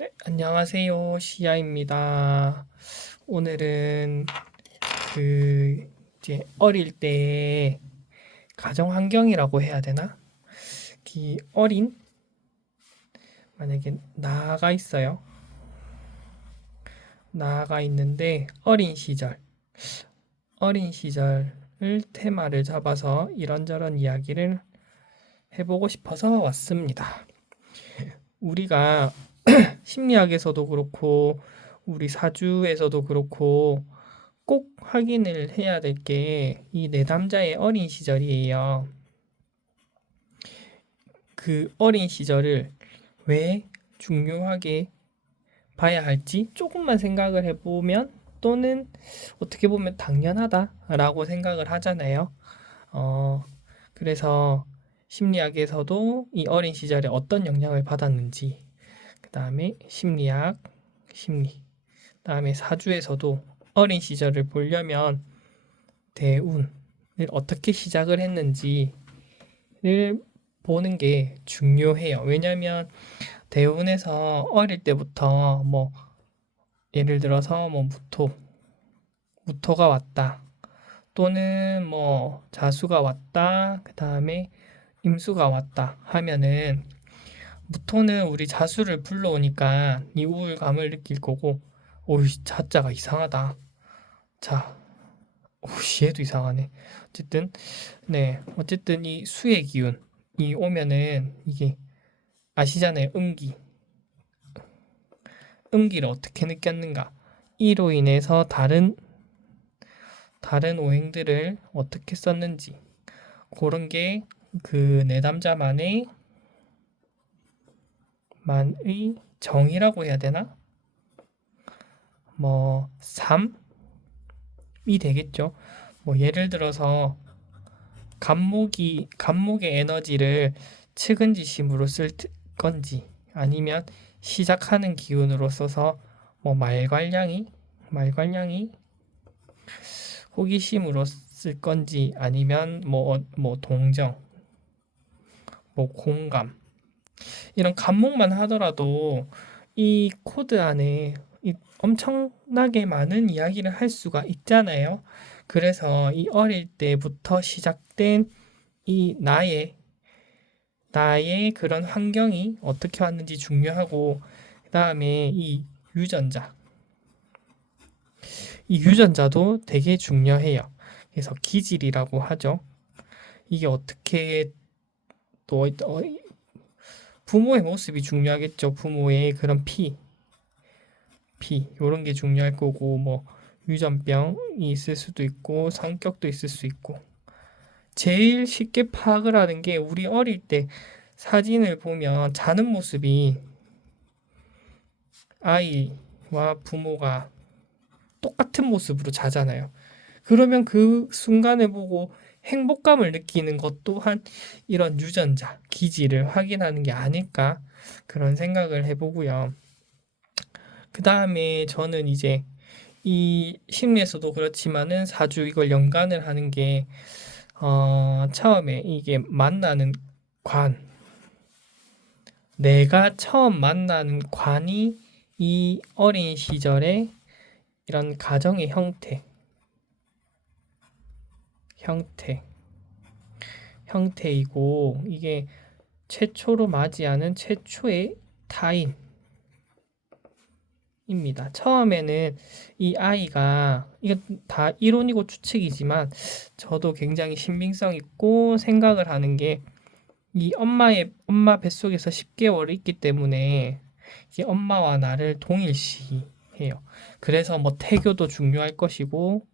네, 안녕하세요. 시아입니다. 오늘은 이제 어릴 때 가정 환경이라고 해야 되나? 어린 만약에 나가 있어요. 나가 있는데 어린 시절을 테마를 잡아서 이런저런 이야기를 해보고 싶어서 왔습니다. 우리가 심리학에서도 그렇고 우리 사주에서도 그렇고 꼭 확인을 해야 될 게 이 내담자의 어린 시절이에요. 그 어린 시절을 왜 중요하게 봐야 할지 조금만 생각을 해보면, 또는 어떻게 보면 당연하다라고 생각을 하잖아요. 어, 그래서 심리학에서도 이 어린 시절에 어떤 영향을 받았는지, 그 다음에 심리, 그 다음에 사주에서도 어린 시절을 보려면 대운을 어떻게 시작을 했는지를 보는 게 중요해요. 왜냐하면 대운에서 어릴 때부터 뭐 예를 들어서 뭐 무토가 왔다, 또는 뭐 자수가 왔다, 그 다음에 임수가 왔다 하면은, 무토는 우리 자수를 불러오니까 이 우울감을 느낄 거고, 오이 자자가 이상하다. 자, 오씨 얘도 이상하네. 어쨌든 네, 어쨌든 이 수의 기운이 오면은 이게 아시잖아요. 음기를 어떻게 느꼈는가? 이로 인해서 다른 오행들을 어떻게 썼는지, 그런 게 그 내담자만의 정의라고 해야 되나? 뭐 삶이 되겠죠. 뭐 예를 들어서 간목의 에너지를 측은지심으로 쓸 건지, 아니면 시작하는 기운으로 써서 뭐 말괄량이 호기심으로 쓸 건지, 아니면 뭐 동정, 뭐 공감, 이런 간목만 하더라도 이 코드 안에 엄청나게 많은 이야기를 할 수가 있잖아요. 그래서 이 어릴 때부터 시작된 이 나의 그런 환경이 어떻게 왔는지 중요하고, 그 다음에 이 유전자도 되게 중요해요. 그래서 기질이라고 하죠. 이게 어떻게 또 부모의 모습이 중요하겠죠. 부모의 그런 요런 게 중요할 거고, 뭐 유전병이 있을 수도 있고 성격도 있을 수 있고. 제일 쉽게 파악을 하는 게, 우리 어릴 때 사진을 보면 자는 모습이 아이와 부모가 똑같은 모습으로 자잖아요. 그러면 그 순간을 보고 행복감을 느끼는 것 또한 이런 유전자, 기질을 확인하는 게 아닐까, 그런 생각을 해보고요. 그 다음에 저는 이제 이 심리에서도 그렇지만은 사주 이걸 연관을 하는 게, 처음에 이게 만나는 관, 내가 처음 만나는 관이 이 어린 시절의 이런 가정의 형태, 형태이고, 이게 최초로 맞이하는 최초의 타인입니다. 처음에는 이 아이가, 이건 다 이론이고 추측이지만 저도 굉장히 신빙성 있고 생각을 하는 게, 이 엄마 뱃속에서 10개월을 있기 때문에 이게 엄마와 나를 동일시해요. 그래서 뭐 태교도 중요할 것이고,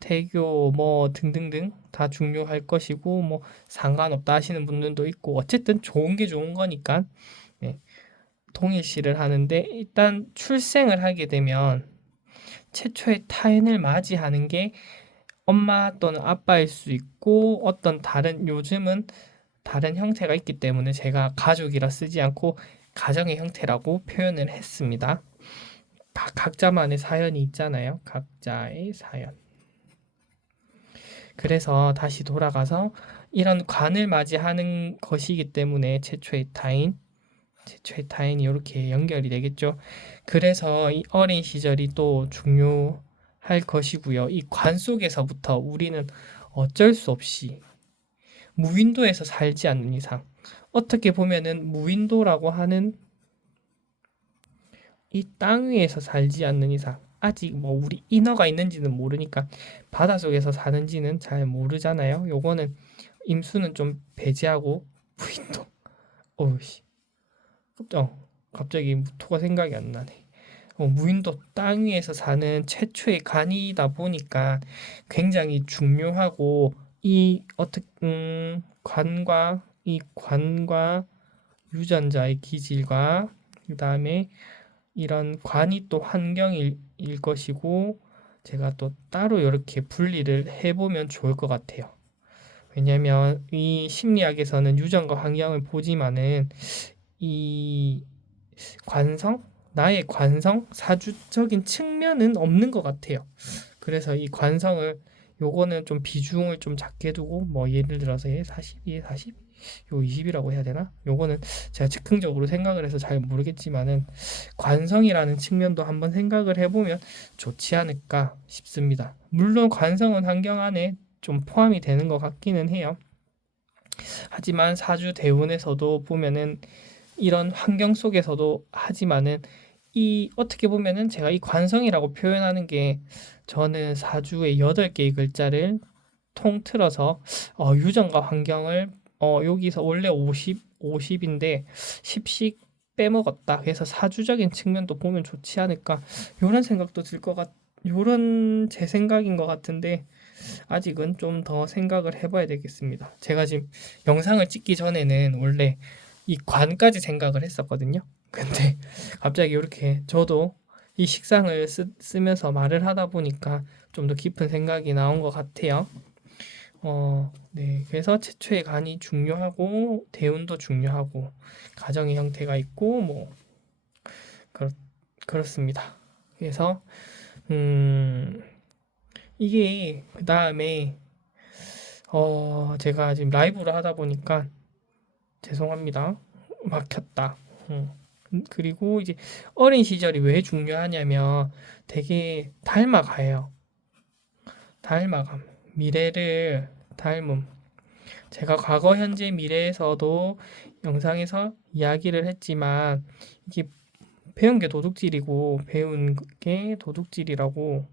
태교 뭐 등등등 다 중요할 것이고, 뭐 상관없다 하시는 분들도 있고, 어쨌든 좋은 게 좋은 거니까 네, 동일시를 하는데, 일단 출생을 하게 되면 최초의 타인을 맞이하는 게 엄마 또는 아빠일 수 있고, 요즘은 다른 형태가 있기 때문에 제가 가족이라 쓰지 않고 가정의 형태라고 표현을 했습니다. 각자만의 사연이 있잖아요. 각자의 사연. 그래서 다시 돌아가서 이런 관을 맞이하는 것이기 때문에 최초의 타인, 최초의 타인이 이렇게 연결이 되겠죠. 그래서 이 어린 시절이 또 중요할 것이고요. 이 관 속에서부터 우리는 어쩔 수 없이 무인도에서 살지 않는 이상, 어떻게 보면은 무인도라고 하는 이 땅 위에서 살지 않는 이상, 아직 뭐 우리 인어가 있는지는 모르니까 바닷속에서 사는지는 잘 모르잖아요. 요거는 임수는 좀 배제하고 무인도. 어우씨, 갑자기 무토가 생각이 안 나네. 무인도 땅 위에서 사는 최초의 간이다 보니까 굉장히 중요하고, 이 관과 유전자의 기질과 그다음에 이런 관이 또 환경일 것이고, 제가 또 따로 이렇게 분리를 해보면 좋을 것 같아요. 왜냐면 이 심리학에서는 유전과 환경을 보지만은 이 관성, 나의 관성, 사주적인 측면은 없는 것 같아요. 그래서 이 관성을, 요거는 좀 비중을 좀 작게 두고, 뭐 예를 들어서 얘 40, 얘 40, 요 20이라고 해야 되나? 요거는 제가 즉흥적으로 생각을 해서 잘 모르겠지만은 관성이라는 측면도 한번 생각을 해보면 좋지 않을까 싶습니다. 물론 관성은 환경 안에 좀 포함이 되는 것 같기는 해요. 하지만 사주 대운에서도 보면은 이런 환경 속에서도, 하지만은 이 어떻게 보면은 제가 이 관성이라고 표현하는 게, 저는 사주의 8개의 글자를 통틀어서 유전과 환경을 여기서 원래 50인데 10씩 빼먹었다. 그래서 사주적인 측면도 보면 좋지 않을까. 요런 생각도 들 것 요런 제 생각인 것 같은데, 아직은 좀 더 생각을 해봐야 되겠습니다. 제가 지금 영상을 찍기 전에는 원래 이 관까지 생각을 했었거든요. 근데 갑자기 이렇게 저도 이 식상을 쓰면서 말을 하다 보니까 좀 더 깊은 생각이 나온 것 같아요. 네. 그래서 최초의 간이 중요하고, 대운도 중요하고, 가정의 형태가 있고, 뭐, 그렇, 그렇습니다. 그래서, 이게, 그 다음에, 제가 지금 라이브를 하다 보니까, 죄송합니다. 막혔다. 그리고 이제 어린 시절이 왜 중요하냐면 되게 닮아가요. 닮아감. 미래를 닮음. 제가 과거, 현재, 미래에서도 영상에서 이야기를 했지만, 이게 배운 게 도둑질이고 배운 게 도둑질이라고,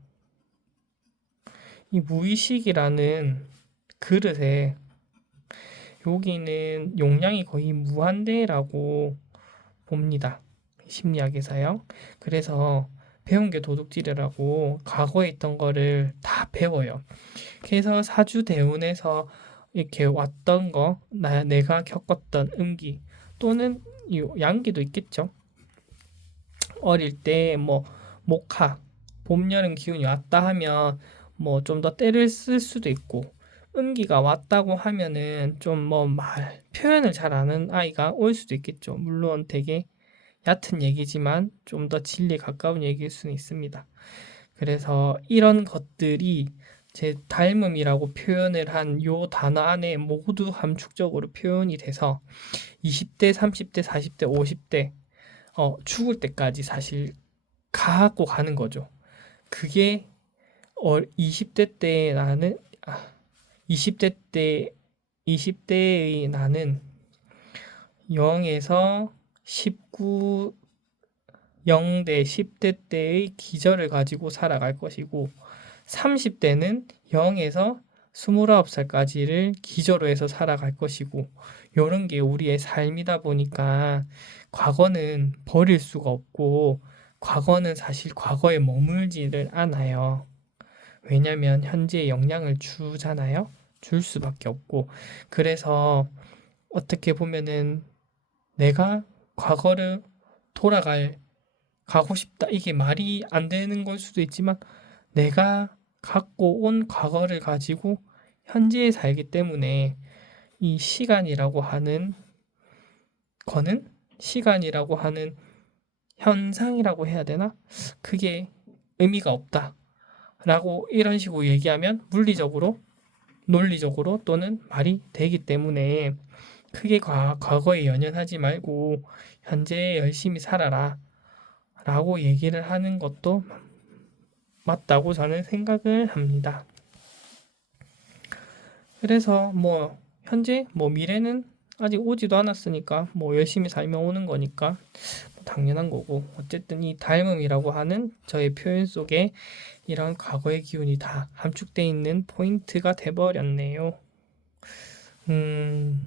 이 무의식이라는 그릇에 여기는 용량이 거의 무한대라고 봅니다. 심리학에서요. 그래서 배운 게 도둑질이라고 과거에 있던 거를 다 배워요. 그래서 사주대운에서 이렇게 왔던 거, 내가 겪었던 음기 또는 양기도 있겠죠. 어릴 때 뭐 목화, 봄, 여름 기운이 왔다 하면 뭐 좀 더 때를 쓸 수도 있고, 음기가 왔다고 하면은 좀 뭐 표현을 잘 아는 아이가 올 수도 있겠죠. 물론 되게 얕은 얘기지만 좀 더 진리에 가까운 얘기일 수는 있습니다. 그래서 이런 것들이 제 닮음이라고 표현을 한 요 단어 안에 모두 함축적으로 표현이 돼서 20대, 30대, 40대, 50대 죽을 때까지 사실 가고 가는 거죠. 그게 20대 때 나는 20대 때 20대의 나는 0에서 19 0대 10대 때의 기절을 가지고 살아갈 것이고, 30대는 0에서 29살까지를 기저로 해서 살아갈 것이고, 요런 게 우리의 삶이다 보니까 과거는 버릴 수가 없고, 과거는 사실 과거에 머물지를 않아요. 왜냐면 현재에 영향을 주잖아요. 줄 수밖에 없고. 그래서 어떻게 보면은 내가 과거를 가고 싶다, 이게 말이 안 되는 걸 수도 있지만, 내가 갖고 온 과거를 가지고 현재에 살기 때문에 이 시간이라고 하는 거는, 시간이라고 하는 현상이라고 해야 되나? 그게 의미가 없다 라고 이런 식으로 얘기하면 물리적으로, 논리적으로 또는 말이 되기 때문에, 크게 과거에 연연하지 말고 현재에 열심히 살아라 라고 얘기를 하는 것도 맞다고 저는 생각을 합니다. 그래서 뭐 현재 뭐 미래는 아직 오지도 않았으니까 뭐 열심히 살면 오는 거니까 뭐 당연한 거고, 어쨌든 이 닮음이라고 하는 저의 표현 속에 이런 과거의 기운이 다 함축돼 있는 포인트가 돼버렸네요. 음,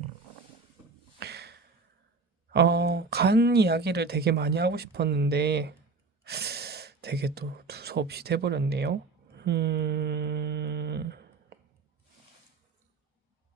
간 이야기를 되게 많이 하고 싶었는데 되게 또 두서없이 돼버렸네요. 음,